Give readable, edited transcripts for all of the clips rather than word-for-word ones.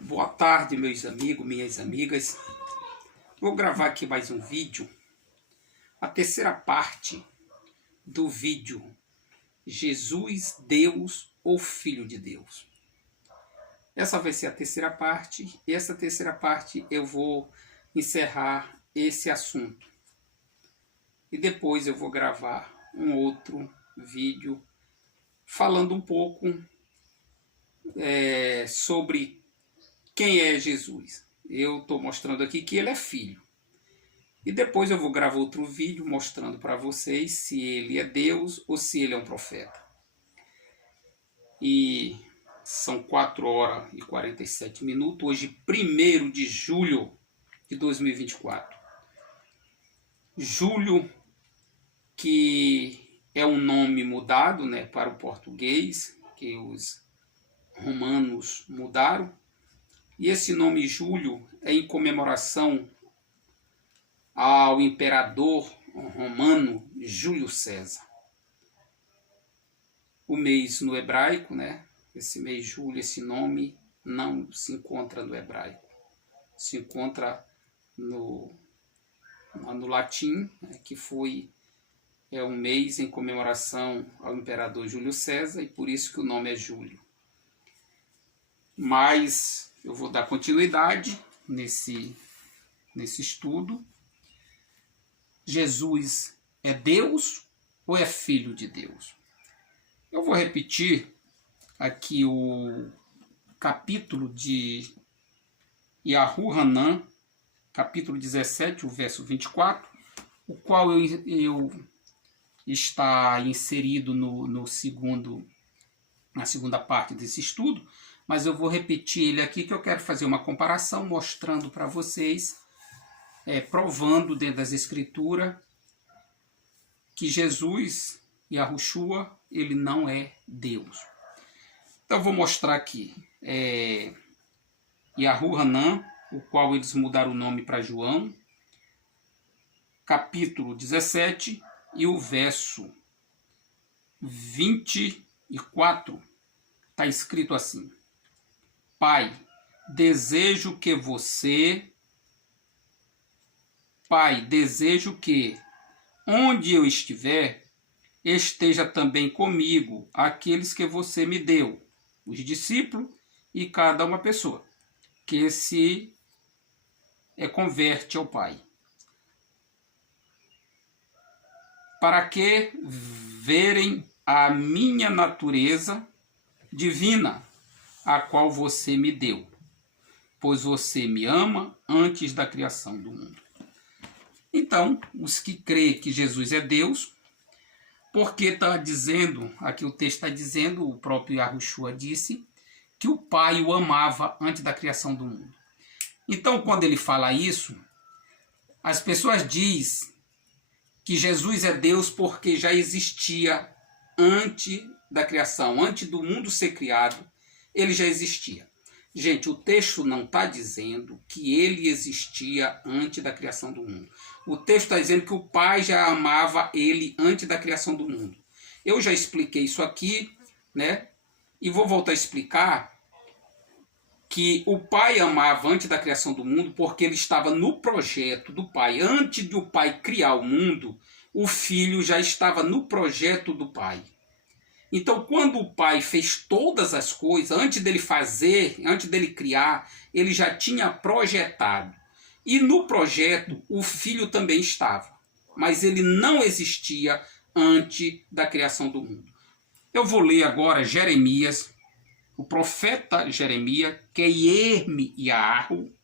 Boa tarde, meus amigos, minhas amigas. Vou gravar aqui mais um vídeo, a terceira parte do vídeo Jesus, Deus ou Filho de Deus. Essa vai ser a terceira parte, e essa terceira parte eu vou encerrar esse assunto. E depois eu vou gravar um outro vídeo falando um pouco sobre quem é Jesus. Eu estou mostrando aqui que ele é filho. E depois eu vou gravar outro vídeo mostrando para vocês se ele é Deus ou se ele é um profeta. E são 4 horas e 47 minutos, hoje 1º de julho de 2024. Julho, que é um nome mudado, né, para o português, que os romanos mudaram. E esse nome Júlio é em comemoração ao imperador romano Júlio César. O mês no hebraico, né? Esse mês Júlio, esse nome não se encontra no hebraico. Se encontra no latim, né, que foi um mês em comemoração ao imperador Júlio César, e por isso que o nome é Júlio. Mas eu vou dar continuidade nesse estudo. Jesus é Deus ou é filho de Deus? Eu vou repetir aqui o capítulo de Yahu Hanan, capítulo 17, o verso 24, o qual está inserido na segunda parte desse estudo, mas eu vou repetir ele aqui, que eu quero fazer uma comparação, mostrando para vocês, provando dentro das escrituras, que Jesus, Yahushua, ele não é Deus. Então eu vou mostrar aqui, Yahu Hanan, o qual eles mudaram o nome para João, capítulo 17, e o verso 24, está escrito assim: Pai, desejo que, onde eu estiver, esteja também comigo aqueles que você me deu, os discípulos e cada uma pessoa que se converte ao Pai, para que verem a minha natureza divina, a qual você me deu, pois você me ama antes da criação do mundo. Então, os que creem que Jesus é Deus, porque está dizendo, aqui o texto está dizendo, o próprio Yahushua disse, que o Pai o amava antes da criação do mundo. Então, quando ele fala isso, as pessoas dizem que Jesus é Deus porque já existia antes da criação, antes do mundo ser criado, ele já existia. Gente, o texto não está dizendo que ele existia antes da criação do mundo. O texto está dizendo que o Pai já amava ele antes da criação do mundo. Eu já expliquei isso aqui, né? E vou voltar a explicar que o Pai amava antes da criação do mundo porque ele estava no projeto do Pai. Antes de o Pai criar o mundo, o Filho já estava no projeto do Pai. Então, quando o Pai fez todas as coisas, antes dele fazer, antes dele criar, ele já tinha projetado. E no projeto, o Filho também estava. Mas ele não existia antes da criação do mundo. Eu vou ler agora Jeremias, o profeta Jeremias, que é Yirmiyahu,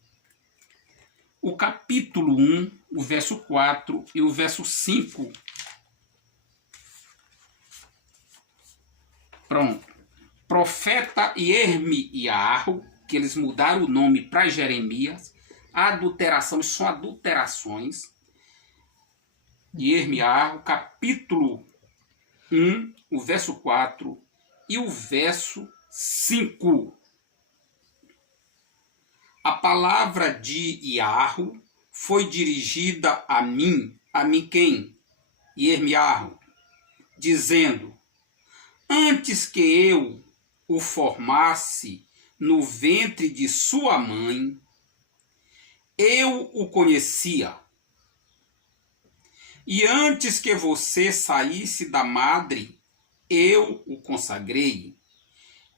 o capítulo 1, o verso 4 e o verso 5. Pronto. Profeta Yirmiyahu, que eles mudaram o nome para Jeremias, adulteração, são adulterações. Yirmiyahu, capítulo 1, o verso 4 e o verso 5. A palavra de Yahu foi dirigida a mim quem? Yirmiyahu, dizendo: antes que eu o formasse no ventre de sua mãe, eu o conhecia. E antes que você saísse da madre, eu o consagrei.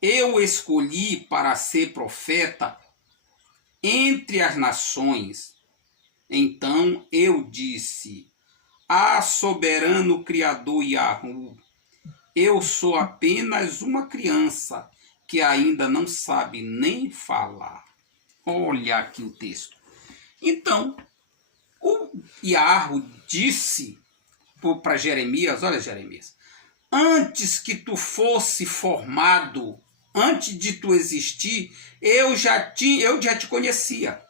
Eu o escolhi para ser profeta entre as nações. Então eu disse: Ah, soberano Criador Yahu, eu sou apenas uma criança que ainda não sabe nem falar. Olha aqui o texto. Então, o Yahu disse para Jeremias, olha Jeremias, antes que tu fosse formado, antes de tu existir, eu já te conhecia.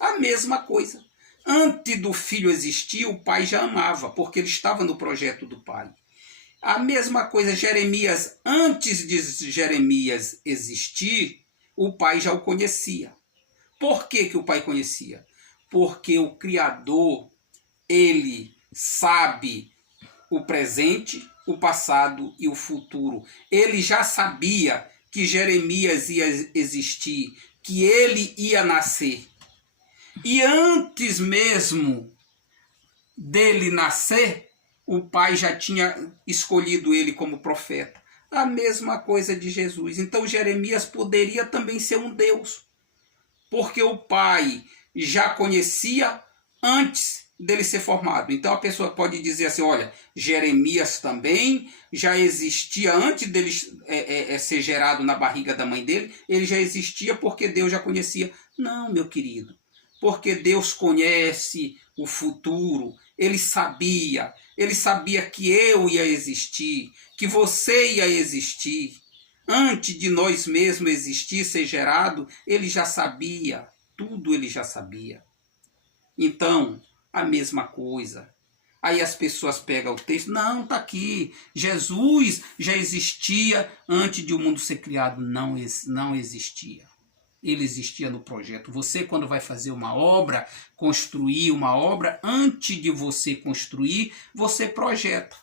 A mesma coisa. Antes do filho existir, o pai já amava, porque ele estava no projeto do pai. A mesma coisa, Jeremias, antes de Jeremias existir, o pai já o conhecia. Por que o pai conhecia? Porque o Criador, ele sabe o presente, o passado e o futuro. Ele já sabia que Jeremias ia existir, que ele ia nascer. E antes mesmo dele nascer, o pai já tinha escolhido ele como profeta. A mesma coisa de Jesus. Então Jeremias poderia também ser um Deus, porque o pai já conhecia antes dele ser formado. Então a pessoa pode dizer assim, olha, Jeremias também já existia antes dele ser gerado na barriga da mãe dele, ele já existia porque Deus já conhecia. Não, meu querido, porque Deus conhece o futuro, ele sabia que eu ia existir, que você ia existir. Antes de nós mesmos existir, ser gerado, ele já sabia, tudo ele já sabia. Então, a mesma coisa. Aí as pessoas pegam o texto, não, está aqui, Jesus já existia antes de o mundo ser criado. Não existia. Ele existia no projeto. Você, quando vai fazer uma obra, construir uma obra, antes de você construir, você projeta.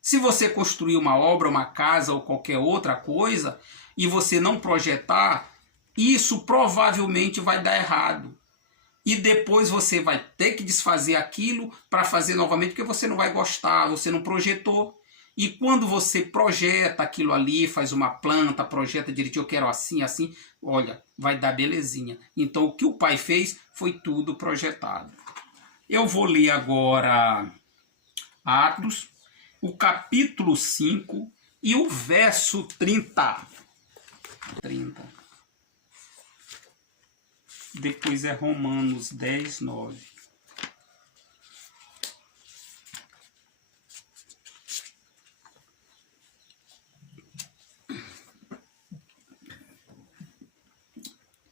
Se você construir uma obra, uma casa ou qualquer outra coisa, e você não projetar, isso provavelmente vai dar errado. E depois você vai ter que desfazer aquilo para fazer novamente, porque você não vai gostar, você não projetou. E quando você projeta aquilo ali, faz uma planta, projeta direitinho, eu quero assim, assim, olha, vai dar belezinha. Então o que o pai fez foi tudo projetado. Eu vou ler agora Atos, o capítulo 5 e o verso 30. Depois é Romanos 10, 9.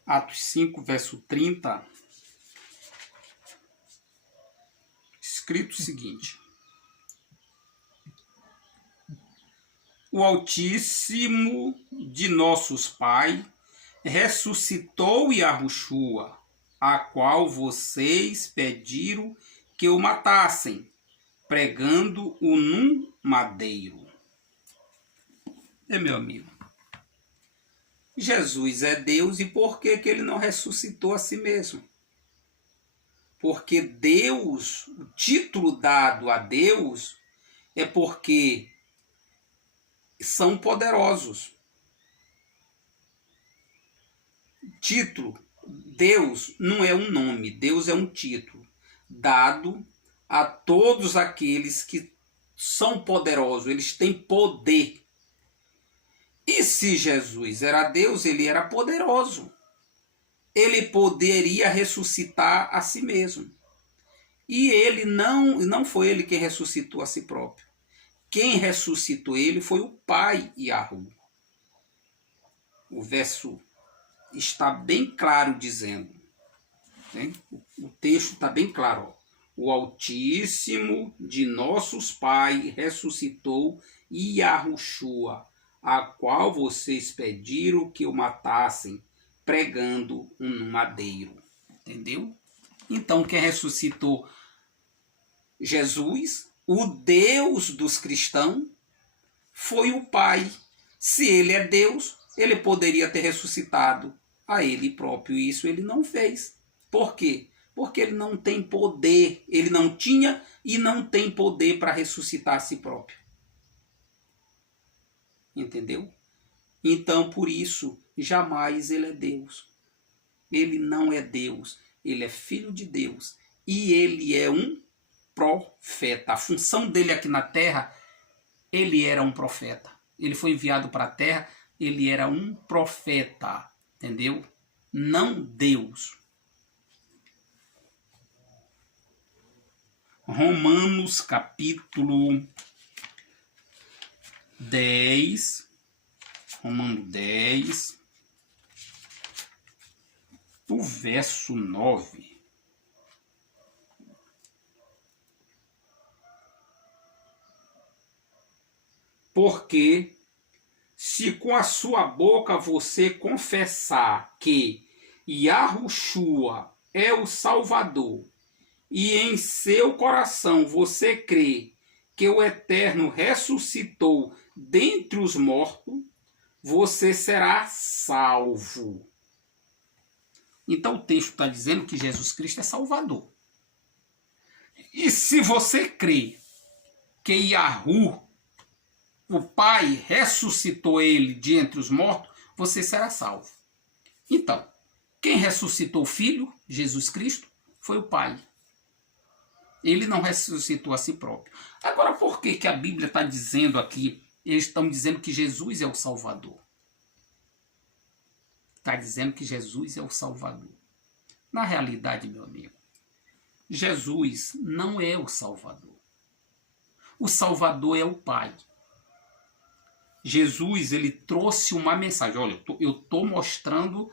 Atos 5, verso 30, escrito o seguinte: O Altíssimo de nossos pais ressuscitou Yahushua, a qual vocês pediram que o matassem, pregando-o num madeiro. Meu amigo, Jesus é Deus, e por que ele não ressuscitou a si mesmo? Porque Deus, o título dado a Deus é porque são poderosos. Título, Deus não é um nome, Deus é um título dado a todos aqueles que são poderosos, eles têm poder. E se Jesus era Deus, ele era poderoso. Ele poderia ressuscitar a si mesmo. E ele não foi ele quem ressuscitou a si próprio. Quem ressuscitou ele foi o Pai Yahu. O verso está bem claro dizendo, né? O texto está bem claro. Ó. O Altíssimo de nossos pais ressuscitou Yahushua, a qual vocês pediram que o matassem, pregando um madeiro. Entendeu? Então, quem ressuscitou Jesus, o Deus dos cristãos, foi o Pai. Se ele é Deus, ele poderia ter ressuscitado a ele próprio, e isso ele não fez. Por quê? Porque ele não tem poder, ele não tinha e não tem poder para ressuscitar a si próprio. Entendeu? Então, por isso, jamais ele é Deus. Ele não é Deus, ele é filho de Deus e ele é um profeta. A função dele aqui na terra, ele era um profeta. Ele foi enviado para a terra, ele era um profeta, entendeu? Não Deus. Romanos capítulo 10, Romanos 10, o verso 9. Porque se com a sua boca você confessar que Yahushua é o Salvador, e em seu coração você crê que o Eterno ressuscitou dentre os mortos, você será salvo. Então o texto está dizendo que Jesus Cristo é Salvador. E se você crê que Yahu, o Pai, ressuscitou ele de entre os mortos, você será salvo. Então, quem ressuscitou o Filho, Jesus Cristo, foi o Pai. Ele não ressuscitou a si próprio. Agora, por que a Bíblia está dizendo aqui, eles estão dizendo que Jesus é o Salvador? Está dizendo que Jesus é o Salvador. Na realidade, meu amigo, Jesus não é o Salvador. O Salvador é o Pai. Jesus, ele trouxe uma mensagem. Olha, eu estou mostrando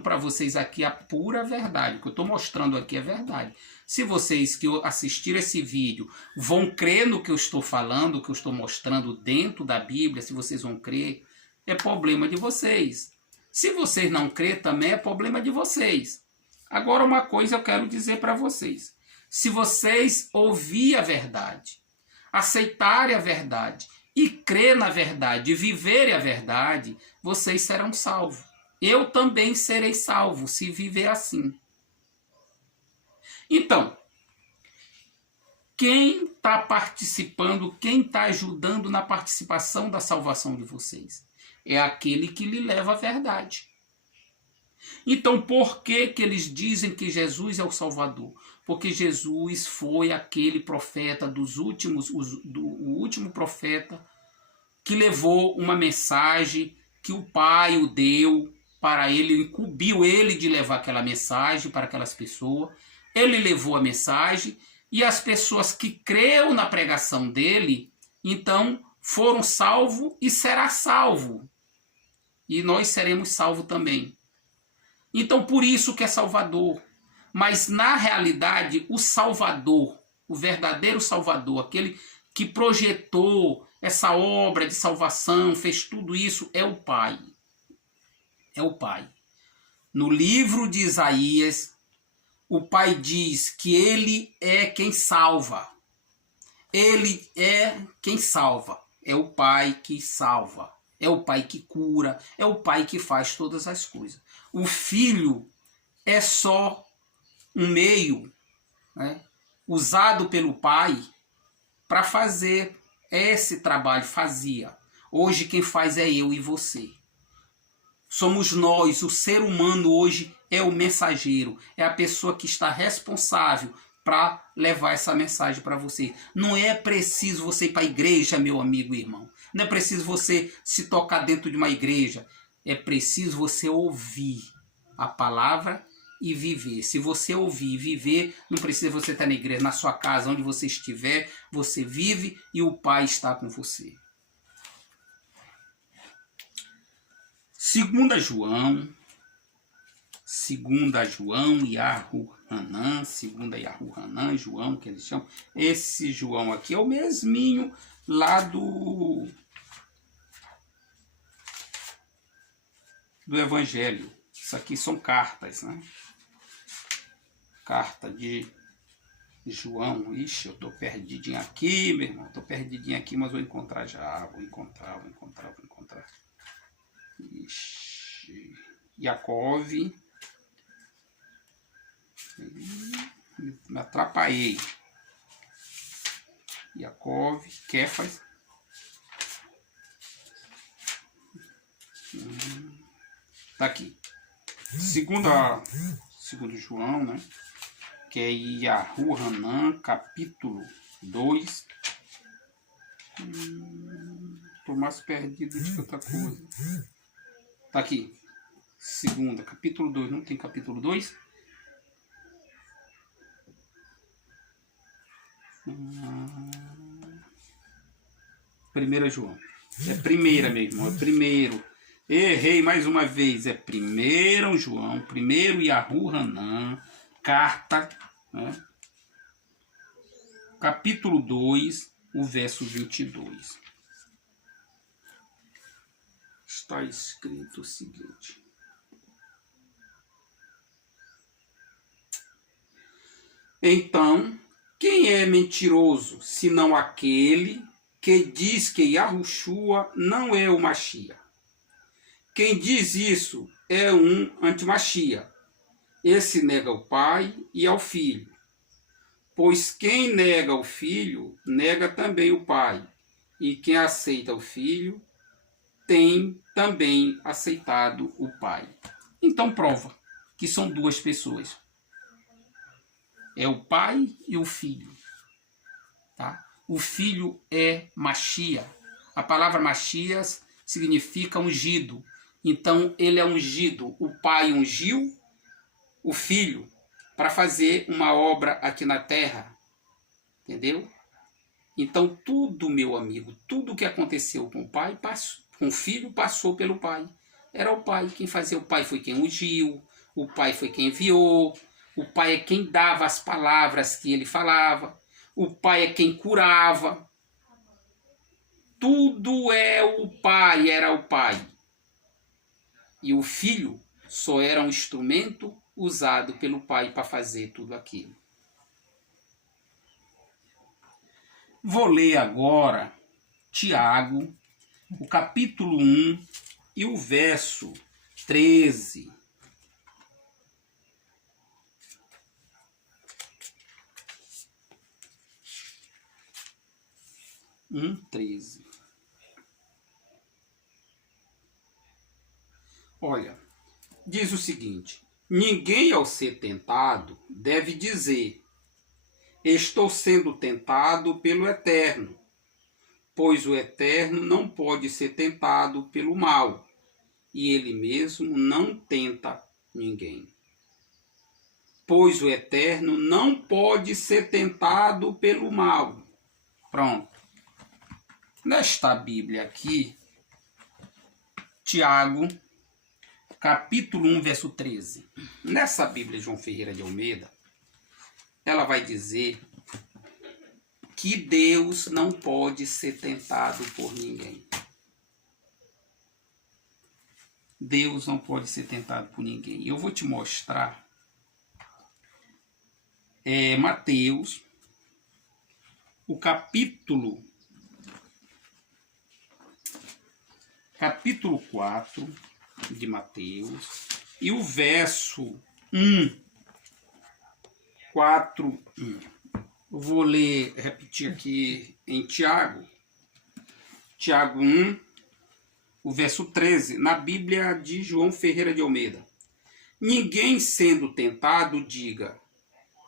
para vocês aqui a pura verdade. O que eu estou mostrando aqui é verdade. Se vocês que assistiram esse vídeo vão crer no que eu estou falando, o que eu estou mostrando dentro da Bíblia, se vocês vão crer, é problema de vocês. Se vocês não crerem, também é problema de vocês. Agora, uma coisa eu quero dizer para vocês. Se vocês ouvirem a verdade, aceitarem a verdade, e crer na verdade, e viverem a verdade, vocês serão salvos. Eu também serei salvo, se viver assim. Então, quem está participando, quem está ajudando na participação da salvação de vocês? É aquele que lhe leva a verdade. Então, por que eles dizem que Jesus é o Salvador? Porque Jesus foi aquele profeta dos últimos, o último profeta que levou uma mensagem que o Pai o deu para ele, incumbiu ele de levar aquela mensagem para aquelas pessoas. Ele levou a mensagem e as pessoas que creram na pregação dele, então foram salvos e será salvo. E nós seremos salvos também. Então, por isso que é Salvador. Mas, na realidade, o Salvador, o verdadeiro Salvador, aquele que projetou essa obra de salvação, fez tudo isso, é o Pai. É o Pai. No livro de Isaías, o Pai diz que Ele é quem salva. Ele é quem salva. É o Pai que salva. É o Pai que cura. É o Pai que faz todas as coisas. O Filho é só um meio, né, usado pelo Pai para fazer esse trabalho. Fazia. Hoje quem faz é eu e você. Somos nós, o ser humano hoje é o mensageiro, é a pessoa que está responsável para levar essa mensagem para você. Não é preciso você ir para a igreja, meu amigo e irmão. Não é preciso você se tocar dentro de uma igreja. É preciso você ouvir a palavra e viver. Se você ouvir e viver, não precisa você estar na igreja, na sua casa, onde você estiver, você vive e o Pai está com você. 2 João, Yahu Hanan, João, que eles chamam. Esse João aqui é o mesminho lá do Evangelho. Isso aqui são cartas, né? Carta de João. Ixi, eu tô perdidinho aqui, meu irmão. Tô perdidinho aqui, mas vou encontrar já. Vou encontrar. Yaakov. Me atrapalhei. Yaakov, Kefas. Tá aqui. Segundo João, né? Que é Yahu Hanan, capítulo 2. Tô mais perdido de outra coisa. Tá aqui. Segunda, capítulo 2. Não tem capítulo 2? 1 João. É primeira, meu irmão. É primeiro. Errei mais uma vez. É 1 João. 1 Yahu Hanan. Carta. Né? Capítulo 2. O verso 22. Está escrito o seguinte. Então, quem é mentiroso, senão aquele que diz que Yahushua não é o Mashiach? Quem diz isso é um anti-Mashiach. Esse nega o Pai e ao Filho. Pois quem nega o Filho, nega também o Pai. E quem aceita o Filho, tem também aceitado o Pai. Então prova que são duas pessoas. É o Pai e o Filho. Tá? O Filho é Mashiach. A palavra Mashiach significa ungido. Então ele é ungido. O Pai ungiu o Filho para fazer uma obra aqui na terra. Entendeu? Então tudo, meu amigo, tudo que aconteceu com o Pai, com o Filho, passou pelo Pai. Era o Pai quem fazia. O Pai foi quem ungiu. O Pai foi quem enviou. O Pai é quem dava as palavras que ele falava. O Pai é quem curava. Tudo é o Pai, era o Pai. E o Filho só era um instrumento usado pelo Pai para fazer tudo aquilo. Vou ler agora Tiago, o capítulo 1 e o verso 13. 1:13. Olha, diz o seguinte: ninguém ao ser tentado deve dizer: estou sendo tentado pelo Eterno, pois o Eterno não pode ser tentado pelo mal, e ele mesmo não tenta ninguém. Pois o Eterno não pode ser tentado pelo mal. Pronto. Nesta Bíblia aqui, Tiago, capítulo 1, verso 13. Nessa Bíblia João Ferreira de Almeida, ela vai dizer que Deus não pode ser tentado por ninguém. Deus não pode ser tentado por ninguém. Eu vou te mostrar Mateus, o capítulo 4 de Mateus e o verso 4:1. Eu vou repetir aqui em Tiago 1, o verso 13, na Bíblia de João Ferreira de Almeida. Ninguém sendo tentado diga: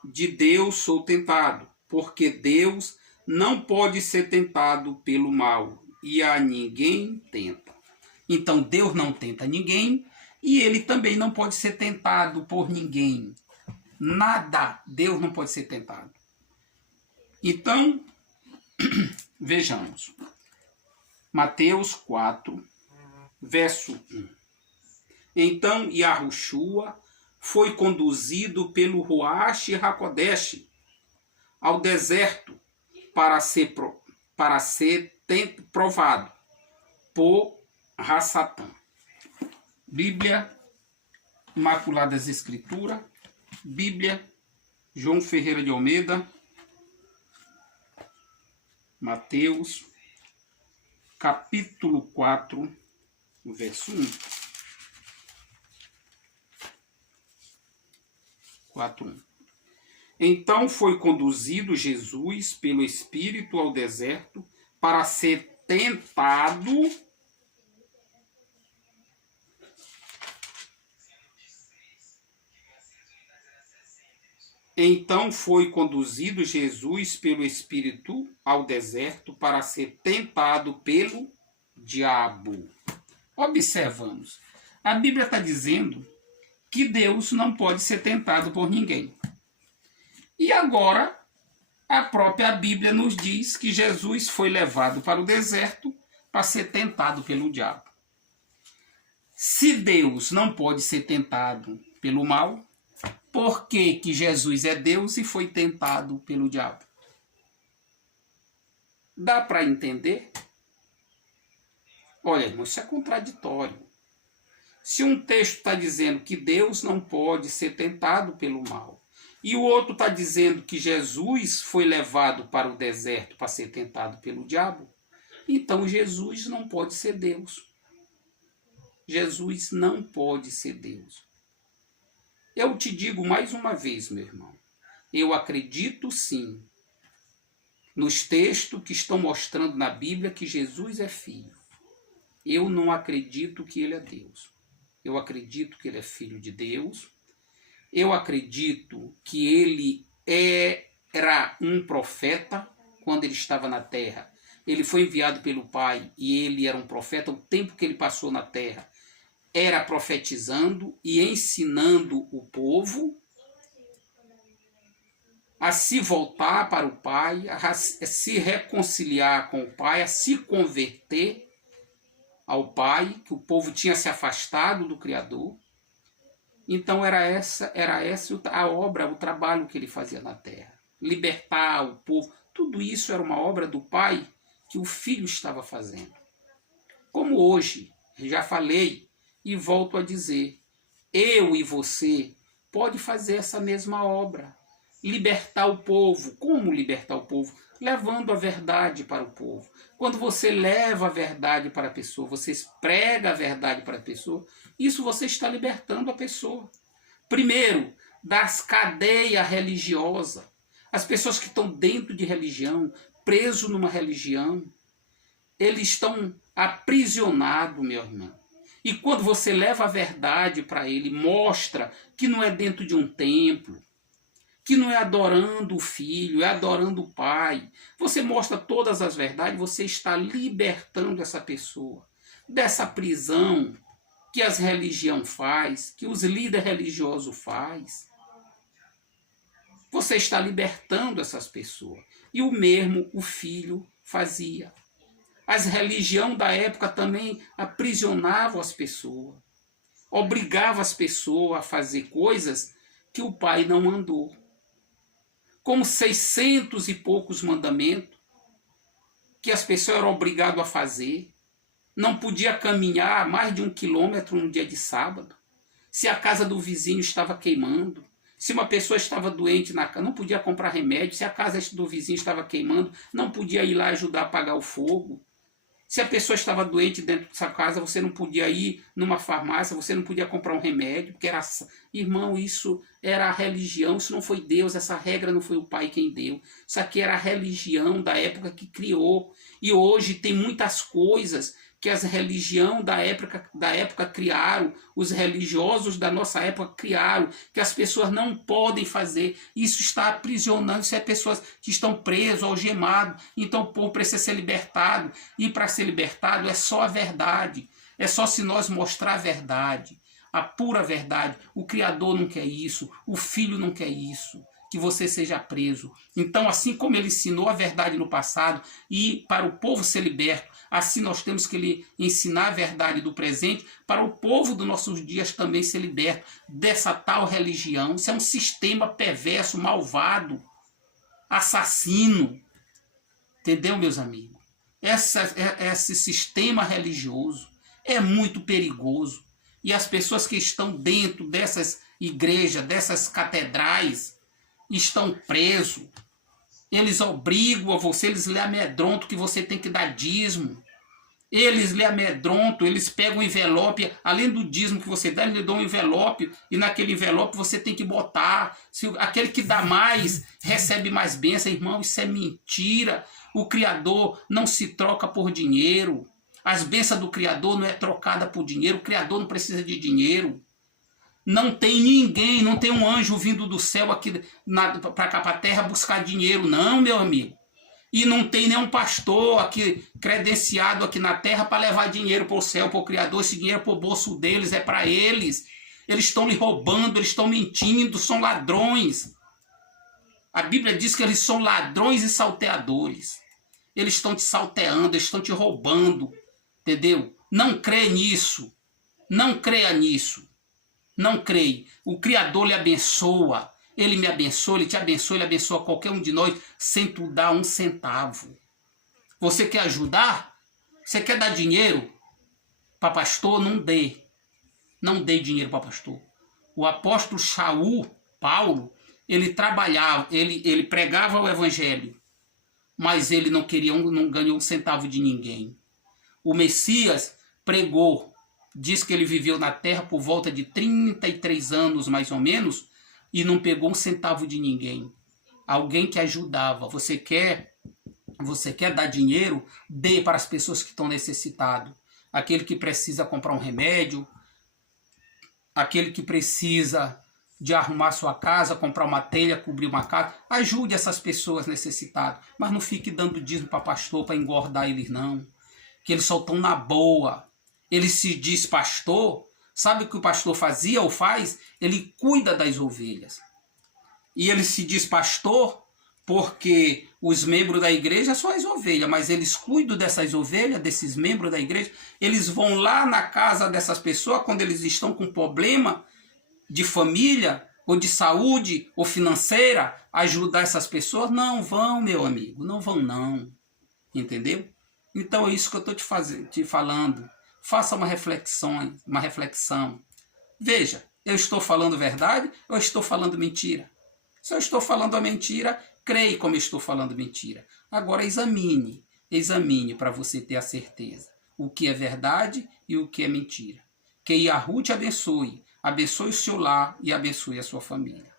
de Deus sou tentado, porque Deus não pode ser tentado pelo mal, e a ninguém tenta. Então Deus não tenta ninguém, e ele também não pode ser tentado por ninguém. Nada, Deus não pode ser tentado. Então, vejamos. Mateus 4, verso 1. Então Yahushua foi conduzido pelo Ruach HaKodesh ao deserto para ser provado por Rassatã. Bíblia Imaculadas Escrituras, Bíblia João Ferreira de Almeida, Mateus, capítulo 4, o verso 1. 4:1. Então foi conduzido Jesus pelo Espírito ao deserto para ser tentado Então foi conduzido Jesus pelo Espírito ao deserto para ser tentado pelo diabo. Observamos. A Bíblia está dizendo que Deus não pode ser tentado por ninguém. E agora, a própria Bíblia nos diz que Jesus foi levado para o deserto para ser tentado pelo diabo. Se Deus não pode ser tentado pelo mal, por que Jesus é Deus e foi tentado pelo diabo? Dá para entender? Olha, irmão, isso é contraditório. Se um texto está dizendo que Deus não pode ser tentado pelo mal, e o outro está dizendo que Jesus foi levado para o deserto para ser tentado pelo diabo, então Jesus não pode ser Deus. Jesus não pode ser Deus. Eu te digo mais uma vez, meu irmão, eu acredito sim nos textos que estão mostrando na Bíblia que Jesus é filho. Eu não acredito que ele é Deus. Eu acredito que ele é filho de Deus. Eu acredito que ele era um profeta quando ele estava na terra. Ele foi enviado pelo Pai e ele era um profeta. O tempo que ele passou na terra era profetizando e ensinando o povo a se voltar para o Pai, a se reconciliar com o Pai, a se converter ao Pai, que o povo tinha se afastado do Criador. Então era essa a obra, o trabalho que ele fazia na terra. Libertar o povo, tudo isso era uma obra do Pai que o Filho estava fazendo. Como hoje, já falei e volto a dizer, eu e você pode fazer essa mesma obra. Libertar o povo. Como libertar o povo? Levando a verdade para o povo. Quando você leva a verdade para a pessoa, você prega a verdade para a pessoa, isso você está libertando a pessoa. Primeiro, das cadeias religiosas. As pessoas que estão dentro de religião, presos numa religião, eles estão aprisionados, meu irmão. E quando você leva a verdade para ele, mostra que não é dentro de um templo, que não é adorando o Filho, é adorando o Pai. Você mostra todas as verdades, você está libertando essa pessoa dessa prisão que as religiões faz, que os líderes religiosos faz. Você está libertando essas pessoas. E o mesmo o Filho fazia. As religiões da época também aprisionavam as pessoas, obrigavam as pessoas a fazer coisas que o Pai não mandou. Como 600 e poucos mandamentos que as pessoas eram obrigadas a fazer. Não podia caminhar mais de 1 quilômetro no dia de sábado. Se a casa do vizinho estava queimando, se uma pessoa estava doente na casa, não podia comprar remédio. Se a casa do vizinho estava queimando, não podia ir lá ajudar a apagar o fogo. Se a pessoa estava doente dentro dessa casa, você não podia ir numa farmácia, você não podia comprar um remédio, porque era... Irmão, isso era a religião, isso não foi Deus, essa regra não foi o Pai quem deu. Isso aqui era a religião da época que criou. E hoje tem muitas coisas que as religiões da época criaram, os religiosos da nossa época criaram, que as pessoas não podem fazer. Isso está aprisionando, isso é pessoas que estão presas, algemadas. Então o povo precisa ser libertado. E para ser libertado é só a verdade. É só se nós mostrar a verdade, a pura verdade. O Criador não quer isso, o Filho não quer isso, que você seja preso. Então, assim como ele ensinou a verdade no passado e para o povo ser liberto, assim nós temos que ensinar a verdade do presente para o povo dos nossos dias também ser liberto dessa tal religião. Isso é um sistema perverso, malvado, assassino. Entendeu, meus amigos? Esse sistema religioso é muito perigoso. E as pessoas que estão dentro dessas igrejas, dessas catedrais, estão presos. Eles obrigam a você, eles lhe amedrontam que você tem que dar dízimo. Eles lhe amedrontam, eles pegam o envelope, além do dízimo que você dá, eles lhe dão um envelope, e naquele envelope você tem que botar. Aquele que dá mais, recebe mais bênção. Irmão, isso é mentira. O Criador não se troca por dinheiro. As bênçãos do Criador não é trocada por dinheiro. O Criador não precisa de dinheiro. Não tem ninguém, não tem um anjo vindo do céu aqui para cá, para a terra, buscar dinheiro, não, meu amigo. E não tem nenhum pastor aqui credenciado aqui na terra para levar dinheiro para o céu, para o Criador. Esse dinheiro é para o bolso deles, é para eles. Eles estão lhe roubando, eles estão mentindo, são ladrões. A Bíblia diz que eles são ladrões e salteadores. Eles estão te salteando, eles estão te roubando. Entendeu? Não crê nisso. Não creia nisso. Não creia. O Criador lhe abençoa. Ele me abençoa, ele te abençoa, ele abençoa qualquer um de nós sem tu dar um centavo. Você quer ajudar? Você quer dar dinheiro para pastor? Não dê. Não dê dinheiro para pastor. O apóstolo Shaul, Paulo, ele trabalhava, ele pregava o evangelho, mas ele não ganhou um centavo de ninguém. O Messias pregou, diz que ele viveu na terra por volta de 33 anos, mais ou menos, e não pegou um centavo de ninguém. Alguém que ajudava. Você quer dar dinheiro? Dê para as pessoas que estão necessitadas. Aquele que precisa comprar um remédio, aquele que precisa de arrumar sua casa, comprar uma telha, cobrir uma casa. Ajude essas pessoas necessitadas. Mas não fique dando dízimo para pastor para engordar eles, não. Que eles só estão na boa. Ele se diz pastor. Sabe o que o pastor fazia ou faz? Ele cuida das ovelhas. E ele se diz pastor porque os membros da igreja são as ovelhas, mas eles cuidam dessas ovelhas, desses membros da igreja. Eles vão lá na casa dessas pessoas quando eles estão com problema de família, ou de saúde, ou financeira, ajudar essas pessoas. Não vão, meu amigo, não vão não. Entendeu? Então é isso que eu estou te falando. Faça uma reflexão. Veja, eu estou falando verdade ou eu estou falando mentira? Se eu estou falando a mentira, creia como eu estou falando mentira. Agora examine para você ter a certeza. O que é verdade e o que é mentira. Que Yahu te abençoe o seu lar e abençoe a sua família.